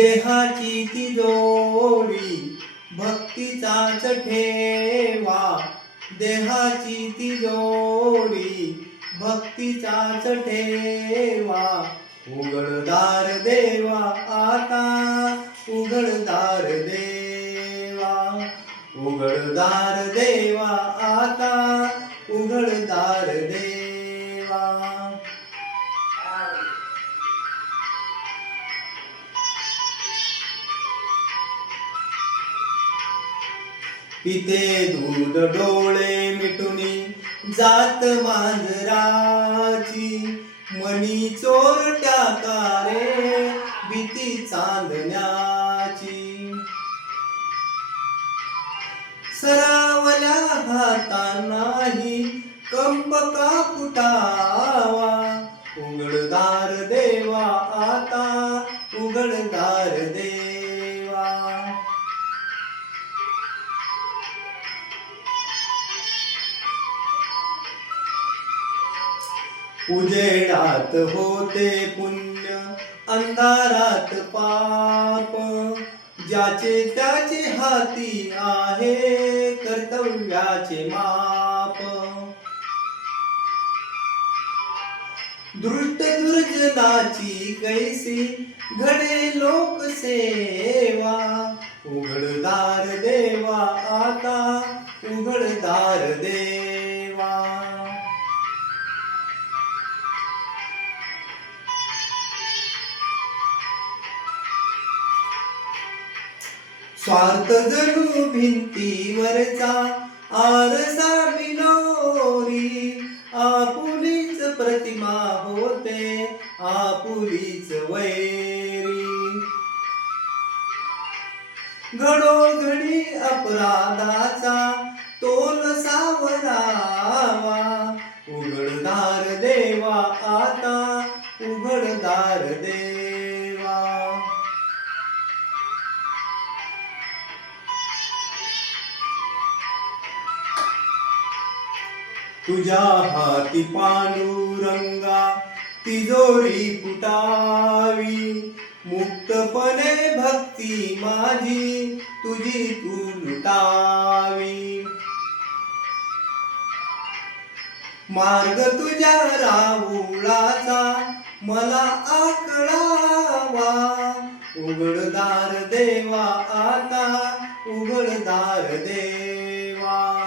देहाची तिजोरी भक्तीचाच ठेवा, देहाची तिजोरी भक्तीचाच ठेवा. उघडदार देवा आता, उघडदार देवा, उघडदार देवा आता, उघडदार देवा. पिते दूध डोळे मिटुनी जात मांजराची, मनी चोरट्या कारे भीती चांदण्याची. सरावल्या हातांनाही कंप का फुटावा, उघडदार देवा आता, उघडदार देवा. उजेडात होते पुण्य, अंधारात पाप, ज्याचे त्याचे हाती आहे कर्तव्याचे माप. दृष्ट दुर्जनाची कैसी घडे लोकसेवा, उघडदार देवा आता, उघडदार देवा. स्वार्थ जणू भिंतीवरचा आरसा बिलोरी, आपुलीच प्रतिमा होते आपुलीच वैरी. घडोघडी अपराधाचा तोल सावरावा, उघडदार देवा आता, उघडदार देवा. तुझ्या हाती पांडुरंगा तिजोरी फुटावी, मुक्तपणे भक्ती माझी तुझी तू लुटावी. मार्ग तुझ्या राहुळाचा मला आकळावा, उघडदार देवा आता, उघडदार देवा.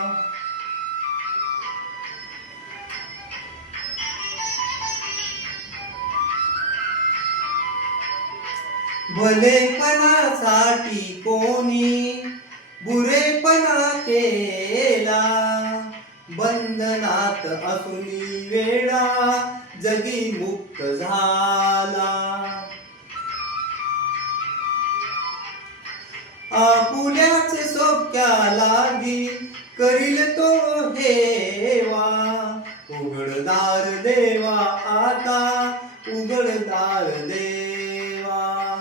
भलेपणासाठी कोणी बुरेपणा केला, बंधनात असुनी वेडा जगी मुक्त झाला. आपुल्याच सोक्या लागी करील तो हेवा, उघडदार देवा आता, उघडदार देवा.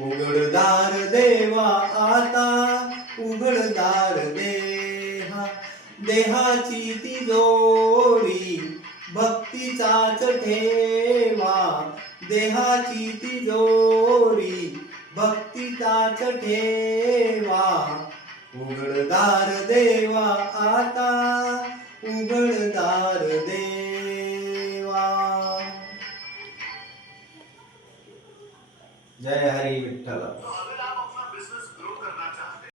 उघडदार देवा आता, उघडदार देहा. देहाची तिजोरी भक्तीचाच ठेवा, देहाची तिजोरी भक्तीचाच ठेवा. उघडदार देवा आता, उघडदार देवा. जय हरी विठ्ठल.